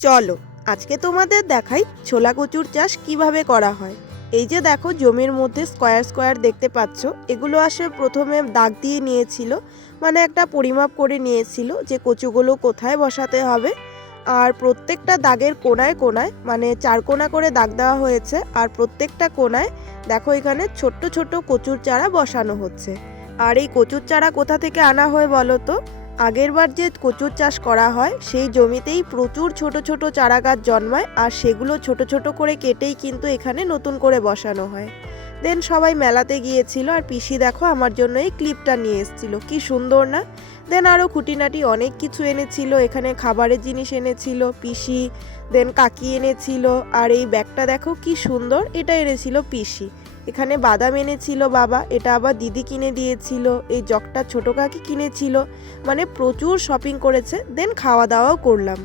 চলো আজকে তোমাদের দেখাই ছোলা কচুর চাষ কিভাবে করা হয়। এই যে দেখো জমির মধ্যে স্কোয়ার স্কোয়ার দেখতে পাচ্ছ, এগুলো আসলে প্রথমে দাগ দিয়ে নিয়েছিল, মানে একটা পরিমাপ করে নিয়েছিল যে কচুগুলো কোথায় বসাতে হবে। আর প্রত্যেকটা দাগের কোনায় কোনায় মানে 4 কোনা করে দাগ দেওয়া হয়েছে, আর প্রত্যেকটা কোনায় দেখো এখানে ছোট্ট ছোট্ট কচুর চারা বসানো হচ্ছে। আর এই কচুর চারা কোথা থেকে আনা হয় বলো তো? আগেরবার যে কচুর চাষ করা হয় সেই জমিতেই প্রচুর ছোট ছোট চারা গাছ জন্মায়, আর সেগুলো ছোট ছোট করে কেটেই কিন্তু এখানে নতুন করে বসানো হয়। দেন সবাই মেলাতে গিয়েছিল, আর পিসি দেখো আমার জন্য এই ক্লিপটা নিয়ে এসেছিল, কি সুন্দর না? দেন আরও খুঁটিনাটি অনেক কিছু এনেছিল, এখানে খাবারের জিনিস এনেছিল পিসি, দেন কাকি এনেছিল। আর এই ব্যাগটা দেখো কি সুন্দর, এটা এনেছিল পিসি। এখানে বাদাম এনেছিল বাবা, এটা আবার দিদি কিনে দিয়েছিল। এই জগটা ছোট কাকি কিনেছিল। মানে প্রচুর শপিং করেছে। দেন খাওয়া দাওয়াও করলাম।